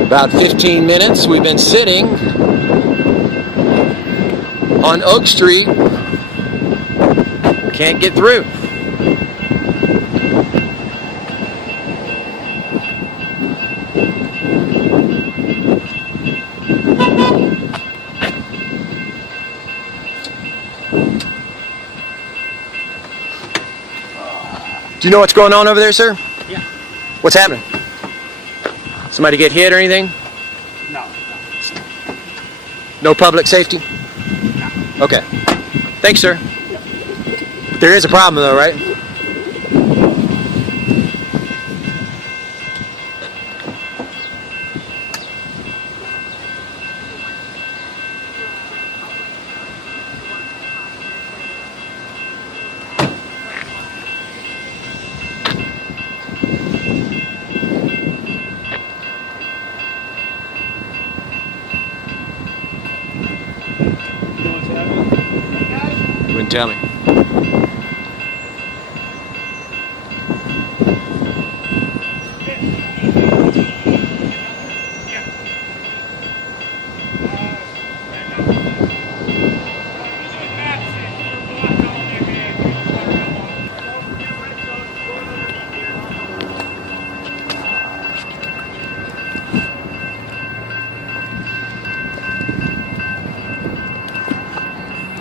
About 15 minutes we've been sitting on Oak Street. Can't get through. Do you know what's going on over there, sir? Yeah. What's happening? Somebody get hit or anything? No. No public safety? No. Okay. Thanks, sir. But there is a problem though, right? You know what's happening? You wouldn't tell me.